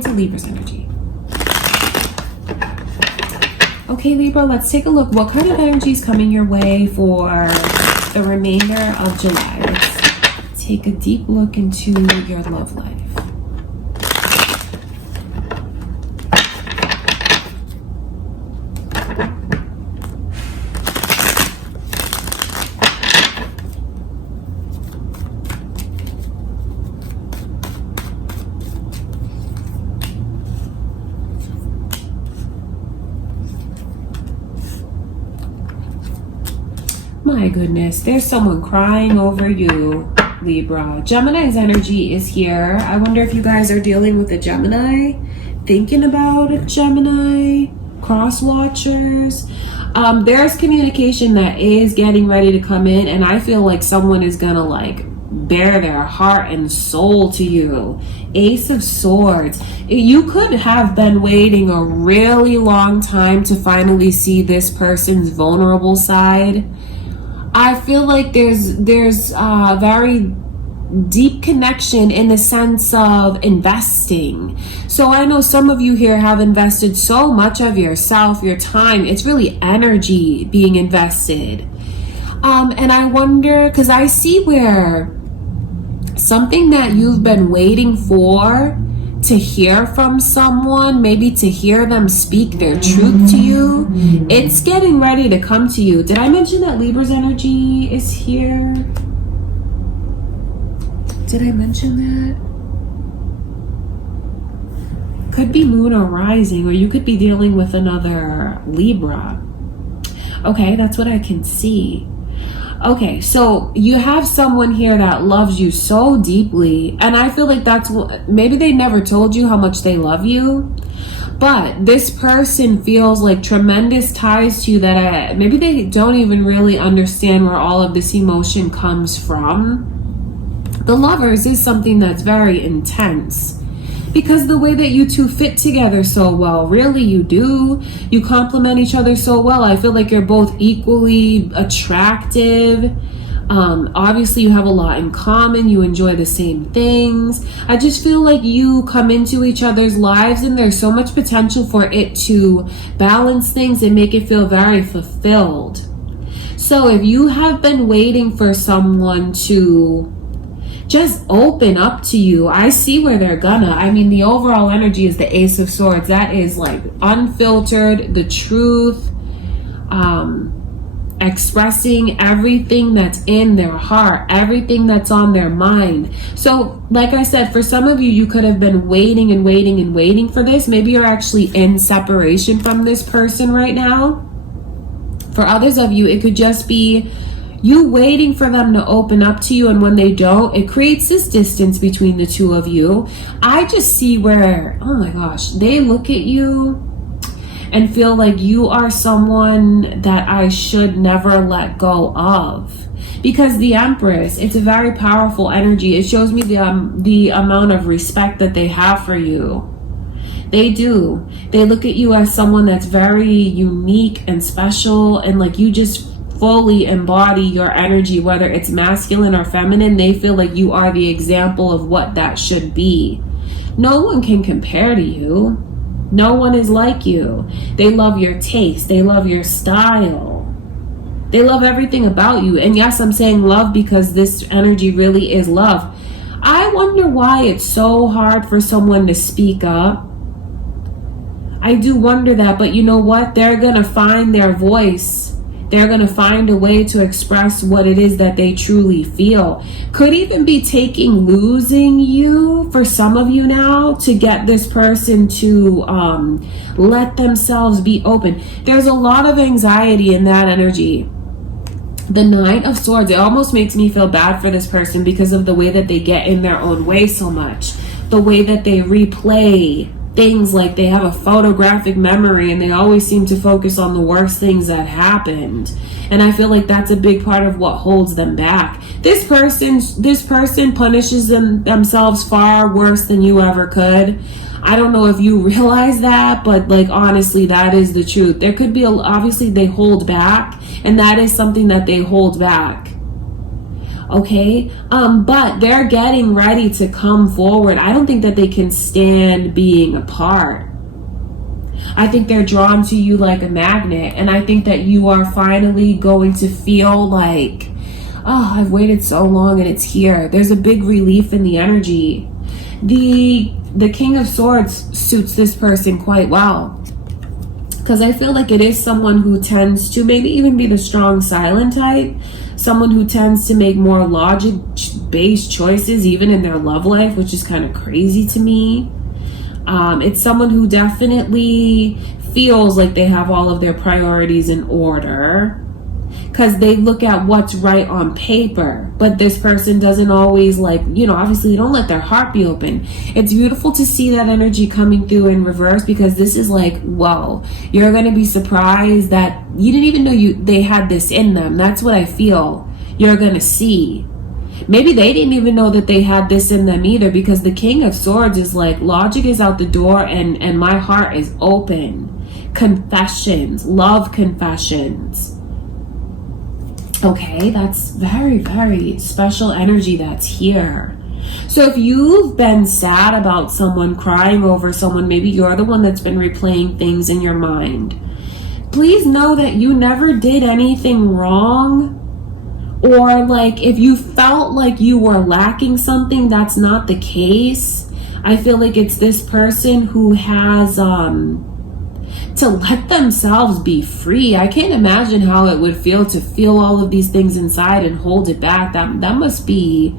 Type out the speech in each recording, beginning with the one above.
into Libra's energy. Okay, Libra, let's take a look. What kind of energy is coming your way for the remainder of July? Let's take a deep look into your love life. My goodness, there's someone crying over you, Libra. Gemini's energy is here. I wonder if you guys are dealing with a Gemini, thinking about a Gemini, cross watchers. There's communication that is getting ready to come in, and I feel like someone is gonna like bare their heart and soul to you. Ace of Swords. You could have been waiting a really long time to finally see this person's vulnerable side. I feel like there's a very deep connection in the sense of investing. So I know some of you here have invested so much of yourself, your time. It's really energy being invested. And I wonder, because I see where something that you've been waiting for to hear from someone, maybe to hear them speak their truth to you, it's getting ready to come to you. Did I mention that Libra's energy is here? Did I mention that? Could be moon or rising, or you could be dealing with another Libra. Okay, that's what I can see. Okay, so you have someone here that loves you so deeply, and I feel like that's what, maybe they never told you how much they love you, but this person feels like tremendous ties to you that maybe they don't even really understand where all of this emotion comes from. The Lovers is something that's very intense, because the way that you two fit together so well, really you do. You complement each other so well. I feel like you're both equally attractive. Obviously you have a lot in common. You enjoy the same things. I just feel like you come into each other's lives and there's so much potential for it to balance things and make it feel very fulfilled. So if you have been waiting for someone to just open up to you, I see where they're gonna. I mean, the overall energy is the Ace of Swords. That is like unfiltered, the truth, expressing everything that's in their heart, everything that's on their mind. So like I said, for some of you, you could have been waiting and waiting and waiting for this. Maybe you're actually in separation from this person right now. For others of you, it could just be you waiting for them to open up to you, and when they don't, it creates this distance between the two of you. I just see where, oh my gosh, they look at you and feel like you are someone that I should never let go of. Because the Empress, it's a very powerful energy. It shows me the amount of respect that they have for you. They do. They look at you as someone that's very unique and special, and like you just fully embody your energy, whether it's masculine or feminine. They feel like you are the example of what that should be. No one can compare to you. No one is like you. They love your taste. They love your style. They love everything about you. And yes, I'm saying love because this energy really is love. I wonder why it's so hard for someone to speak up. I do wonder that, but you know what? They're gonna find their voice. They're going to find a way to express what it is that they truly feel. Could even be losing you for some of you now to get this person to let themselves be open. There's a lot of anxiety in that energy. The Nine of Swords, it almost makes me feel bad for this person because of the way that they get in their own way so much. The way that they replay things, like they have a photographic memory and they always seem to focus on the worst things that happened. And I feel like that's a big part of what holds them back. This person punishes themselves far worse than you ever could. I don't know if you realize that, but like honestly, that is the truth. There could be obviously they hold back, and that is something that they hold back. Okay, but they're getting ready to come forward. I don't think that they can stand being apart. I think they're drawn to you like a magnet, and I think that you are finally going to feel like, oh, I've waited so long and it's here. There's a big relief in the energy. The King of Swords suits this person quite well, because I feel like it is someone who tends to maybe even be the strong silent type, someone who tends to make more logic-based choices even in their love life, which is kind of crazy to me. It's someone who definitely feels like they have all of their priorities in order, because they look at what's right on paper, but this person doesn't always, like, you know, obviously don't let their heart be open. It's beautiful to see that energy coming through in reverse, because this is like, whoa, you're going to be surprised that you didn't even know they had this in them. That's what I feel you're going to see. Maybe they didn't even know that they had this in them either, because the King of Swords is like, logic is out the door and my heart is open. Confessions, love confessions. Okay, that's very, very special energy that's here. So if you've been sad about someone, crying over someone, maybe you're the one that's been replaying things in your mind, please know that you never did anything wrong. Or like, if you felt like you were lacking something, that's not the case. I feel like it's this person who has to let themselves be free. I can't imagine how it would feel to feel all of these things inside and hold it back. That must be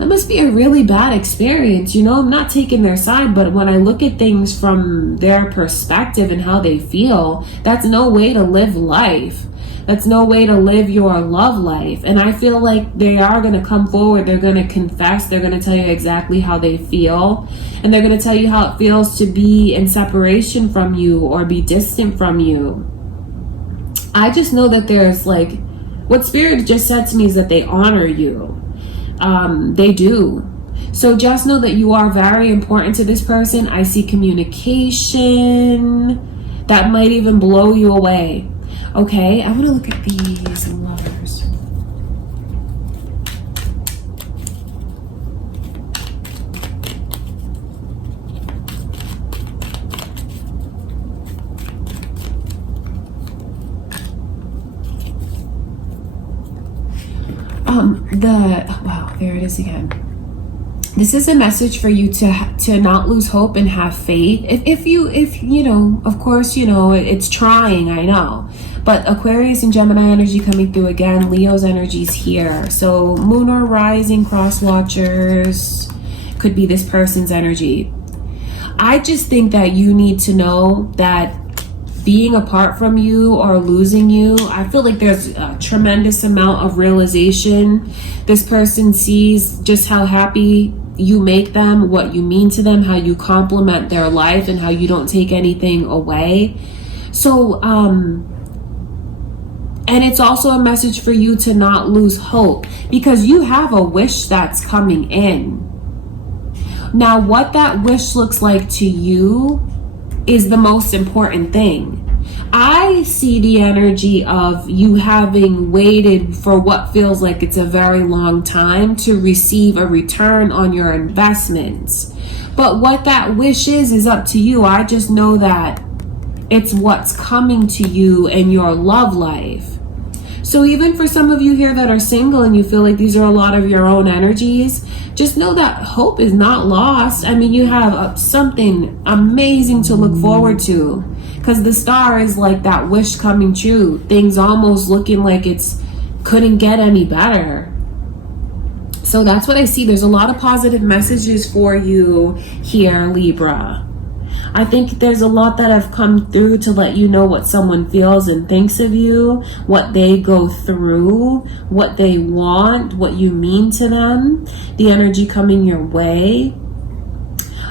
a really bad experience. You know, I'm not taking their side, but when I look at things from their perspective and how they feel, that's no way to live life. That's no way to live your love life. And I feel like they are going to come forward. They're going to confess. They're going to tell you exactly how they feel. And they're going to tell you how it feels to be in separation from you or be distant from you. I just know that there's like, what Spirit just said to me is that they honor you. They do. So just know that you are very important to this person. I see communication that might even blow you away. Okay, I want to look at these lovers. Wow, there it is again. This is a message for you to not lose hope and have faith. If you know, of course, you know, it's trying, I know. But Aquarius and Gemini energy coming through again. Leo's energy's here. So Moon or Rising cross watchers could be this person's energy. I just think that you need to know that being apart from you or losing you, I feel like there's a tremendous amount of realization. This person sees just how happy you make them, what you mean to them, how you complement their life, and how you don't take anything away. So, and it's also a message for you to not lose hope, because you have a wish that's coming in. Now, what that wish looks like to you is the most important thing. I see the energy of you having waited for what feels like it's a very long time to receive a return on your investments. But what that wish is up to you. I just know that it's what's coming to you in your love life. So even for some of you here that are single and you feel like these are a lot of your own energies, just know that hope is not lost. I mean, you have something amazing to look forward to, because the star is like that wish coming true. Things almost looking like it's couldn't get any better. So that's what I see. There's a lot of positive messages for you here, Libra. I think there's a lot that have come through to let you know what someone feels and thinks of you, what they go through, what they want, what you mean to them, the energy coming your way.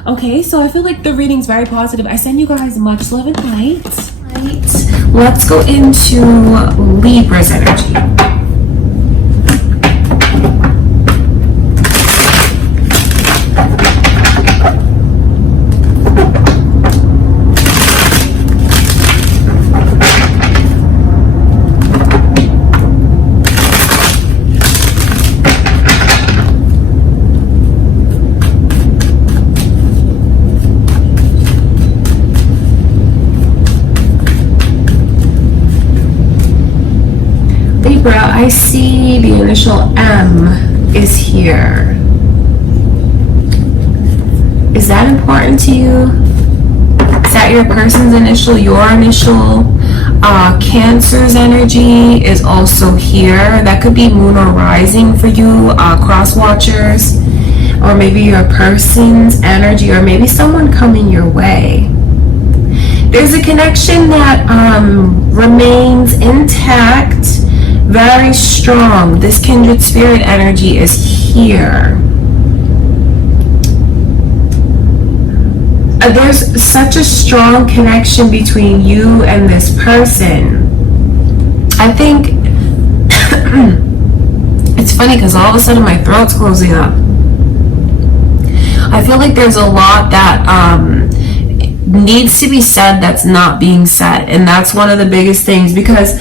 Okay, so I feel like the reading's very positive. I send you guys much love and light. Let's go into Libra's energy. I see the initial M is here. Is that important to you? Is that your person's initial, your initial? Cancer's energy is also here. That could be moon or rising for you, cross watchers, or maybe your person's energy, or maybe someone coming your way. There's a connection that remains intact, very strong. This kindred spirit energy is here. There's such a strong connection between you and this person. I think it's funny because all of a sudden my throat's closing up. I feel like there's a lot that needs to be said that's not being said, and that's one of the biggest things, because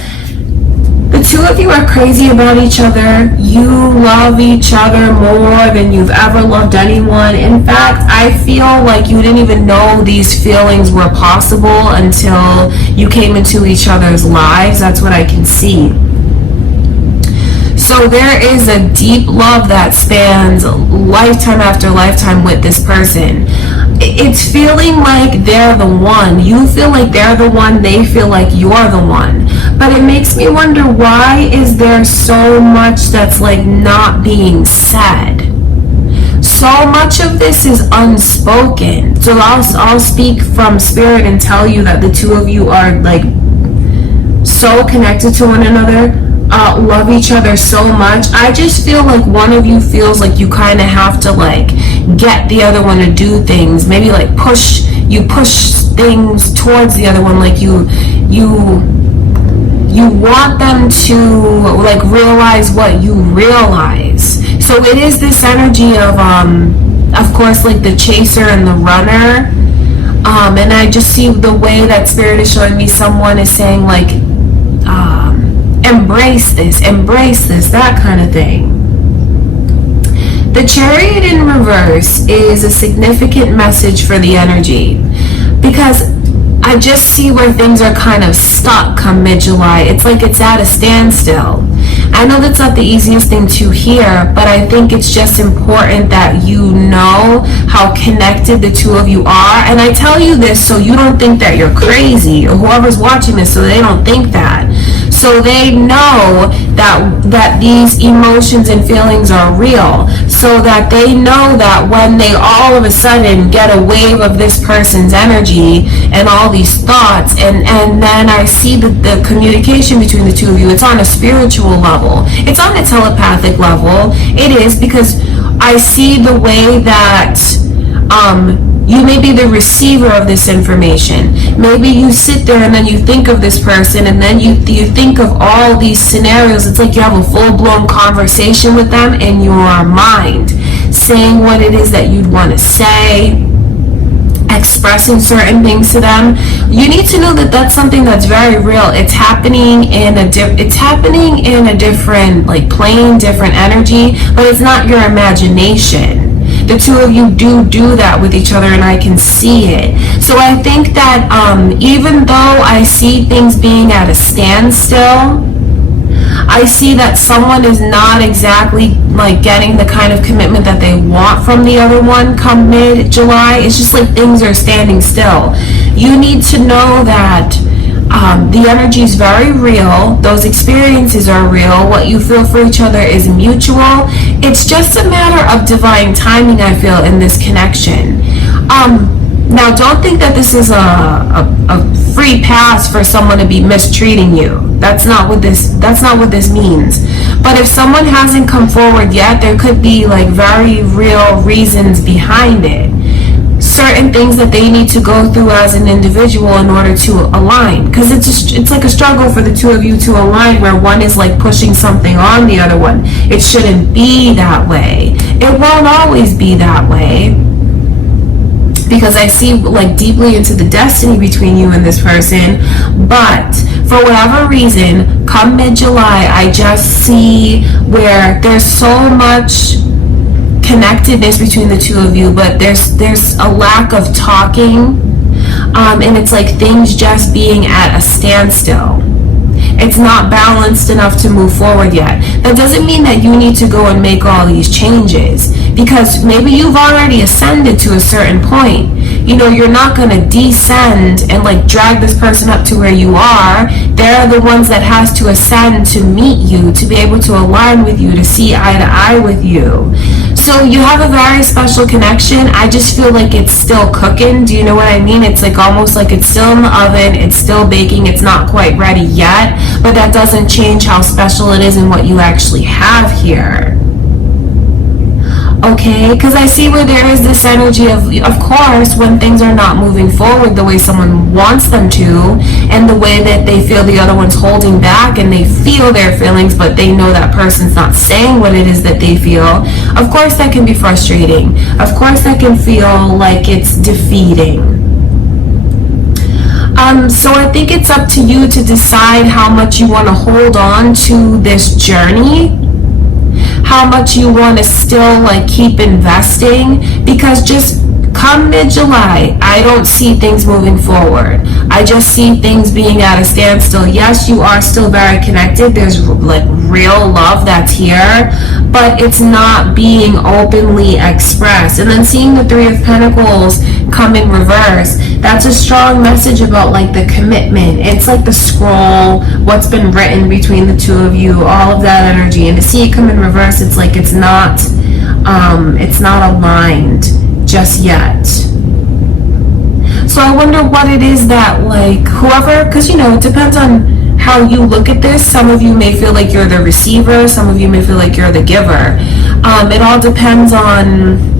the two of you are crazy about each other. You love each other more than you've ever loved anyone. In fact, I feel like you didn't even know these feelings were possible until you came into each other's lives. That's what I can see. So there is a deep love that spans lifetime after lifetime with this person. It's feeling like they're the one. You feel like they're the one. They feel like you're the one. But it makes me wonder, why is there so much that's like not being said? So much of this is unspoken. So I'll speak from spirit and tell you that the two of you are like so connected to one another. Love each other so much. I just feel like one of you feels like you kind of have to like get the other one to do things. Maybe like push things towards the other one. Like you want them to like realize what you realize. So it is this energy of course, like the chaser and the runner. And I just see the way that spirit is showing me someone is saying like, embrace this, that kind of thing. The Chariot in reverse is a significant message for the energy, because I just see where things are kind of stuck come mid-July. It's like it's at a standstill. I know that's not the easiest thing to hear, but I think it's just important that you know how connected the two of you are. And I tell you this so you don't think that you're crazy, or whoever's watching this, so they don't think that. So they know that these emotions and feelings are real, so that they know that when they all of a sudden get a wave of this person's energy and all these thoughts, and then I see the communication between the two of you, it's on a spiritual level, it's on a telepathic level. It is, because I see the way that you may be the receiver of this information. Maybe you sit there and then you think of this person, and then you think of all these scenarios. It's like you have a full-blown conversation with them in your mind, saying what it is that you'd want to say, expressing certain things to them. You need to know that that's something that's very real. It's happening in a different like plane, different energy, but it's not your imagination. The two of you do that with each other, and I can see it. So I think that even though I see things being at a standstill, I see that someone is not exactly like getting the kind of commitment that they want from the other one come mid-July. It's just like things are standing still. You need to know that the energy is very real. Those experiences are real. What you feel for each other is mutual. It's just a matter of divine timing, I feel, in this connection. Now, don't think that this is a free pass for someone to be mistreating you. That's not what this means. But if someone hasn't come forward yet, there could be like very real reasons behind it. Certain things that they need to go through as an individual in order to align, because it's like a struggle for the two of you to align, where one is like pushing something on the other one. It shouldn't be that way. It won't always be that way, because I see like deeply into the destiny between you and this person. But for whatever reason, come mid-July, I just see where there's so much connectedness between the two of you, but there's a lack of talking, and it's like things just being at a standstill. It's not balanced enough to move forward yet. That doesn't mean that you need to go and make all these changes, because maybe you've already ascended to a certain point. You know, you're not going to descend and like drag this person up to where you are. They're the ones that has to ascend to meet you, to be able to align with you, to see eye to eye with you. So you have a very special connection. I just feel like it's still cooking. Do you know what I mean? It's like almost like it's still in the oven. It's still baking. It's not quite ready yet. But that doesn't change how special it is and what you actually have here. Okay, because I see where there is this energy of course, when things are not moving forward the way someone wants them to, and the way that they feel the other one's holding back, and they feel their feelings, but they know that person's not saying what it is that they feel. Of course, that can be frustrating. Of course, that can feel like it's defeating. So I think it's up to you to decide how much you want to hold on to this journey, how much you want to still like keep investing, because just come mid-July, I don't see things moving forward. I just see things being at a standstill. Yes, you are still very connected. There's like real love that's here, but it's not being openly expressed. And then seeing the Three of Pentacles come in reverse, that's a strong message about like the commitment. It's like the scroll, what's been written between the two of you, all of that energy. And to see it come in reverse, it's like it's not aligned just yet. So I wonder what it is that like whoever, because you know, it depends on how you look at this. Some of you may feel like you're the receiver, some of you may feel like you're the giver. It all depends on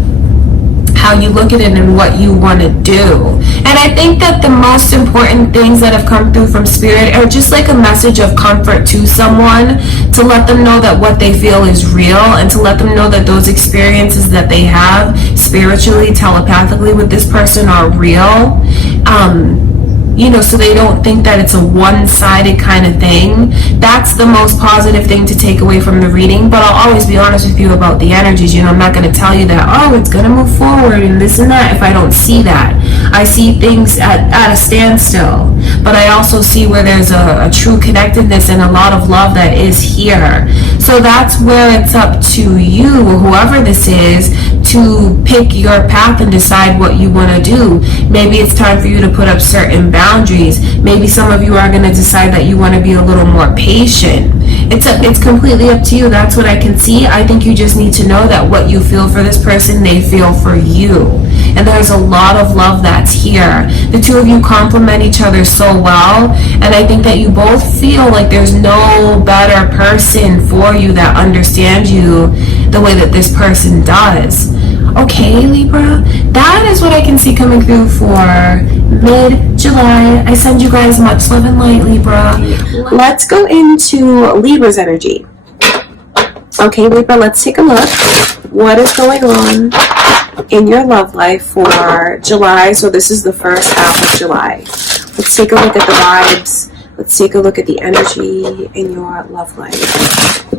how you look at it and what you want to do. And I think that the most important things that have come through from Spirit are just like a message of comfort to someone, to let them know that what they feel is real, and to let them know that those experiences that they have spiritually, telepathically with this person are real. You know, so they don't think that it's a one-sided kind of thing. That's the most positive thing to take away from the reading. But I'll always be honest with you about the energies. You know, I'm not going to tell you that, oh, it's going to move forward and this and that, if I don't see that. I see things at a standstill. But I also see where there's a true connectedness and a lot of love that is here. So that's where it's up to you, whoever this is, to pick your path and decide what you want to do. Maybe it's time for you to put up certain boundaries. Maybe some of you are going to decide that you want to be a little more patient. It's completely up to you. That's what I can see. I think you just need to know that what you feel for this person, they feel for you. And there's a lot of love that's here. The two of you complement each other so well, and I think that you both feel like there's no better person for you that understands you the way that this person does. Okay, Libra, that is what I can see coming through for mid-July. I send you guys much love and light, Libra. Let's go into Libra's energy. Okay, Libra, let's take a look. What is going on in your love life for July? So this is the first half of July. Let's take a look at the vibes. Let's take a look at the energy in your love life.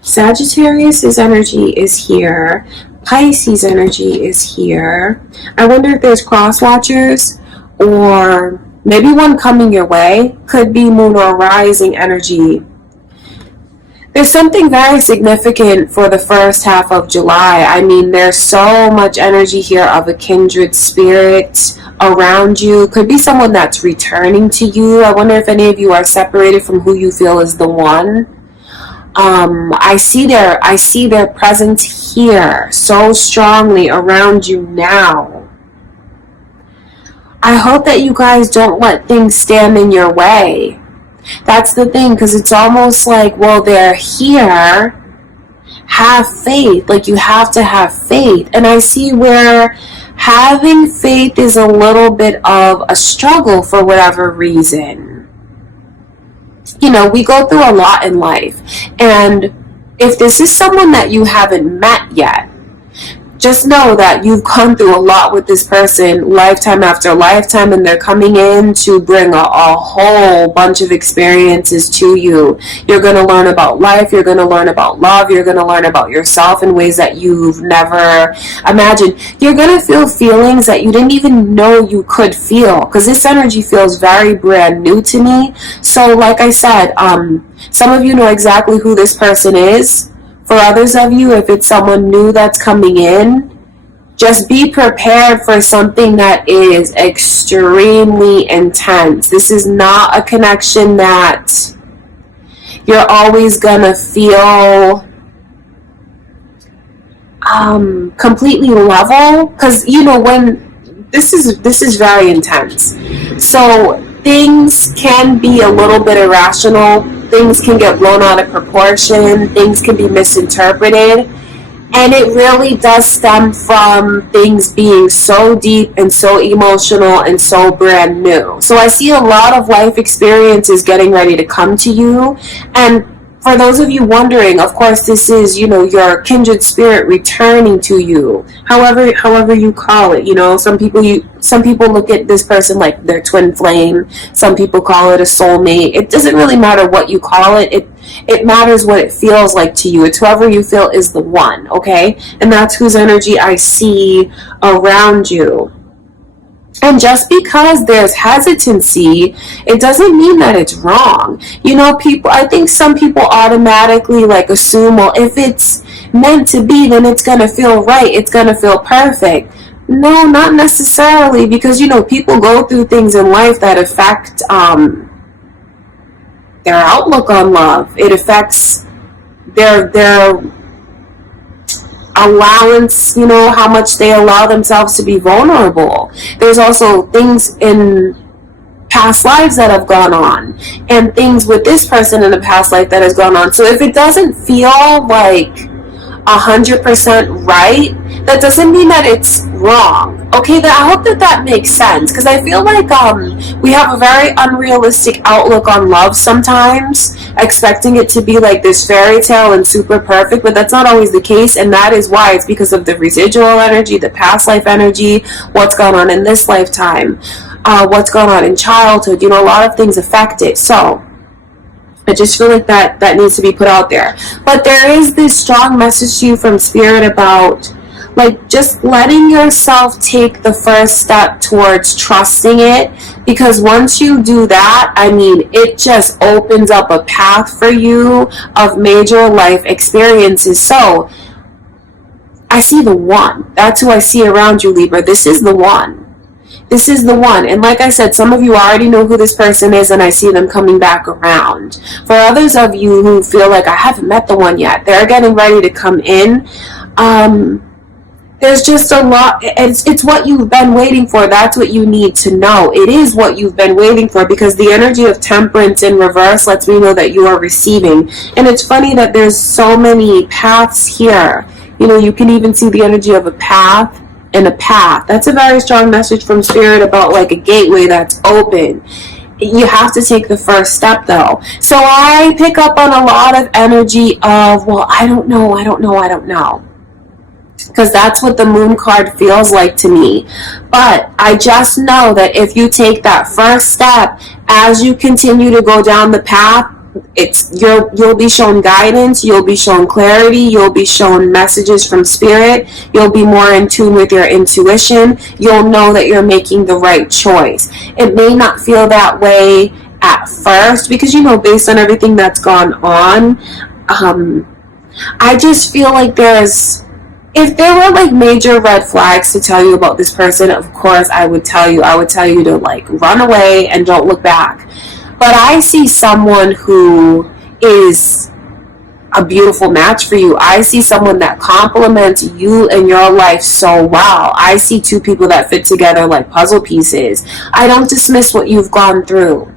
Sagittarius' energy is here. Pisces' energy is here. I wonder if there's cross watchers, or maybe one coming your way. Could be moon or rising energy. There's something very significant for the first half of July. I mean, there's so much energy here of a kindred spirit around you. Could be someone that's returning to you. I wonder if any of you are separated from who you feel is the one. I see their presence here so strongly around you now. I hope that you guys don't let things stand in your way. That's the thing, because it's almost like, well, they're here. Have faith. Like, you have to have faith. And I see where having faith is a little bit of a struggle for whatever reason. You know, we go through a lot in life, and if this is someone that you haven't met yet, just know that you've gone through a lot with this person lifetime after lifetime, and they're coming in to bring a whole bunch of experiences to you. You're going to learn about life, you're going to learn about love, you're going to learn about yourself in ways that you've never imagined. You're going to feel feelings that you didn't even know you could feel, because this energy feels very brand new to me. So like I said, some of you know exactly who this person is. For others of you, if it's someone new that's coming in, just be prepared for something that is extremely intense. This is not a connection that you're always gonna feel completely level, because you know, when this is very intense. So things can be a little bit irrational. Things can get blown out of proportion. Things can be misinterpreted. And it really does stem from things being so deep and so emotional and so brand new. So I see a lot of life experiences getting ready to come to you. And for those of you wondering, of course, this is, you know, your kindred spirit returning to you, however you call it. You know, some people look at this person like their twin flame. Some people call it a soulmate. It doesn't really matter what you call it. It matters what it feels like to you. It's whoever you feel is the one, okay? And that's whose energy I see around you. And just because there's hesitancy, it doesn't mean that it's wrong. You know, I think some people automatically like assume, well, if it's meant to be, then it's going to feel right. It's going to feel perfect. No, not necessarily, because, you know, people go through things in life that affect their outlook on love. It affects their allowance, you know, how much they allow themselves to be vulnerable. There's also things in past lives that have gone on, and things with this person in a past life that has gone on. So if it doesn't feel like 100% right, that doesn't mean that it's wrong. Okay, I hope that makes sense, because I feel like we have a very unrealistic outlook on love sometimes, expecting it to be like this fairy tale and super perfect, but that's not always the case. And that is why. It's because of the residual energy, the past life energy, what's gone on in this lifetime, what's gone on in childhood. You know, a lot of things affect it. So I just feel like that needs to be put out there. But there is this strong message to you from Spirit about, like, just letting yourself take the first step towards trusting it. Because once you do that, I mean, it just opens up a path for you of major life experiences. So I see the one. That's who I see around you, Libra. This is the one. This is the one. And like I said, some of you already know who this person is, and I see them coming back around. For others of you who feel like I haven't met the one yet, they're getting ready to come in. There's just a lot. It's what you've been waiting for. That's what you need to know. It is what you've been waiting for, because the energy of Temperance in reverse lets me know that you are receiving. And it's funny that there's so many paths here. You know, you can even see the energy of a path and a path. That's a very strong message from Spirit about like a gateway that's open. You have to take the first step though. So I pick up on a lot of energy of, well, I don't know. Because that's what the Moon card feels like to me. But I just know that if you take that first step, as you continue to go down the path, you'll be shown guidance, you'll be shown clarity, you'll be shown messages from Spirit, you'll be more in tune with your intuition, you'll know that you're making the right choice. It may not feel that way at first, because, you know, based on everything that's gone on, I just feel like if there were like major red flags to tell you about this person, of course I would tell you to like run away and don't look back. But I see someone who is a beautiful match for you. I see someone that complements you and your life so well. I see two people that fit together like puzzle pieces. I don't dismiss what you've gone through.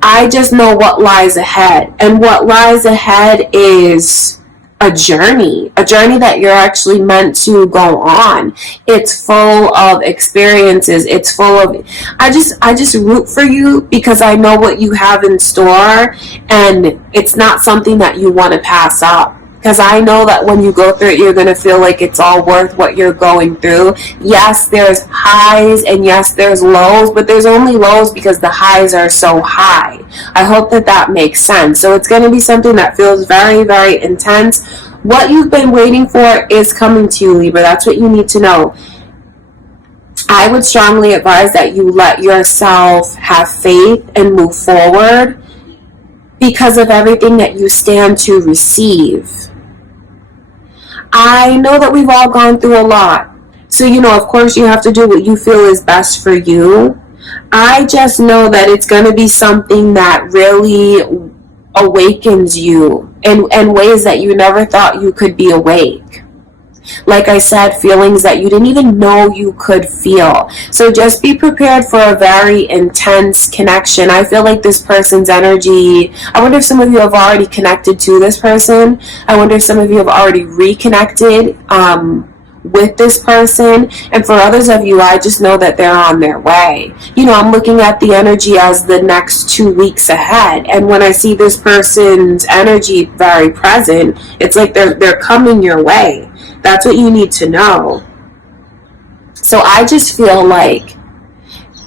I just know what lies ahead. And what lies ahead is a journey that you're actually meant to go on. It's full of experiences. It's full of, I just root for you, because I know what you have in store, and it's not something that you want to pass up. because I know that when you go through it, you're going to feel like it's all worth what you're going through. Yes, there's highs and yes, there's lows, but there's only lows because the highs are so high. I hope that that makes sense. So it's going to be something that feels very, very intense. What you've been waiting for is coming to you, Libra. That's what you need to know. I would strongly advise that you let yourself have faith and move forward because of everything that you stand to receive. I know that we've all gone through a lot. So, of course you have to do what you feel is best for you. I just know that it's going to be something that really awakens you in ways that you never thought you could be awake. Like I said, feelings that you didn't even know you could feel. So just be prepared for a very intense connection. I feel like this person's energy, I wonder if some of you have already connected to this person. I wonder if some of you have already reconnected with this person. And for others of you, I just know that they're on their way. I'm looking at the energy as the next 2 weeks ahead. And when I see this person's energy very present, it's like they're coming your way. That's what you need to know. So I just feel like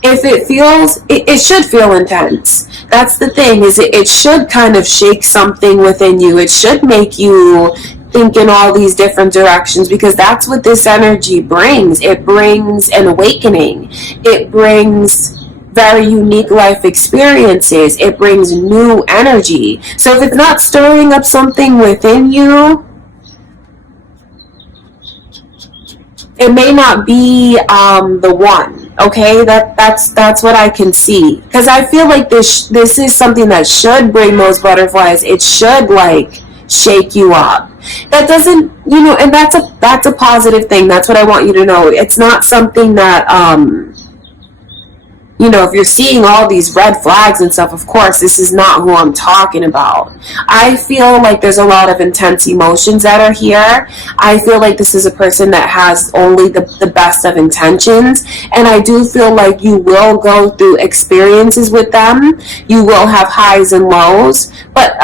if it should feel intense. That's the thing, is it should kind of shake something within you. It should make you think in all these different directions, because that's what this energy brings. It brings an awakening. It brings very unique life experiences. It brings new energy. So if it's not stirring up something within you, it may not be the one. Okay, that's what I can see, because I feel like this is something that should bring those butterflies. It should shake you up. That doesn't, and that's a positive thing. That's what I want you to know. It's not something that if you're seeing all these red flags and stuff, of course, this is not who I'm talking about. I feel like there's a lot of intense emotions that are here. I feel like this is a person that has only the best of intentions. And I do feel like you will go through experiences with them. You will have highs and lows. But,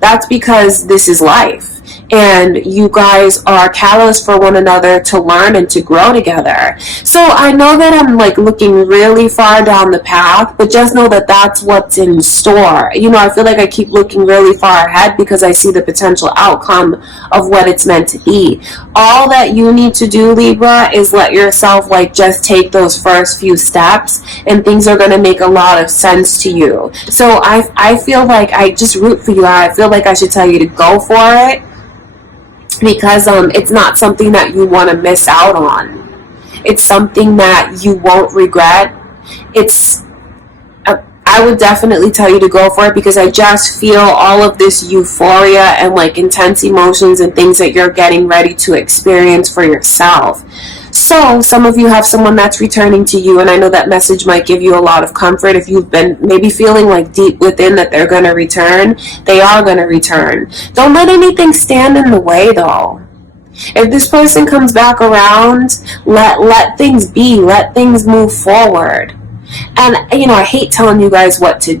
that's because this is life. And you guys are catalysts for one another to learn and to grow together. So I know that I'm looking really far down the path, but just know that that's what's in store. I feel like I keep looking really far ahead because I see the potential outcome of what it's meant to be. All that you need to do, Libra, is let yourself just take those first few steps, and things are going to make a lot of sense to you. So I feel like I just root for you. I feel like I should tell you to go for it, because it's not something that you want to miss out on. It's something that you won't regret. I would definitely tell you to go for it, because I just feel all of this euphoria and intense emotions and things that you're getting ready to experience for yourself. So some of you have someone that's returning to you, and I know that message might give you a lot of comfort. If you've been maybe feeling deep within that they're going to return, they are going to return. Don't let anything stand in the way, though. If this person comes back around, let things be. Let things move forward. And I hate telling you guys what to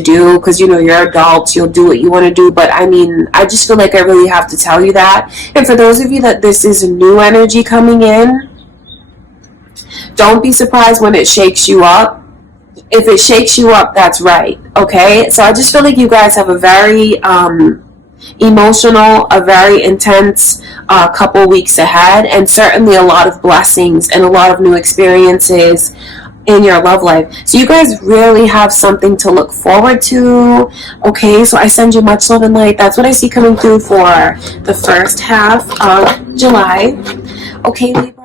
do, because you're adults, you'll do what you want to do, but I just feel like I really have to tell you that. And for those of you that this is new energy coming in, don't be surprised when it shakes you up. If it shakes you up, that's right. Okay, so I just feel like you guys have a very emotional, a very intense couple weeks ahead, and certainly a lot of blessings and a lot of new experiences in your love life. So you guys really have something to look forward to. Okay, so I send you much love and light. That's what I see coming through for the first half of July. Okay, Libra.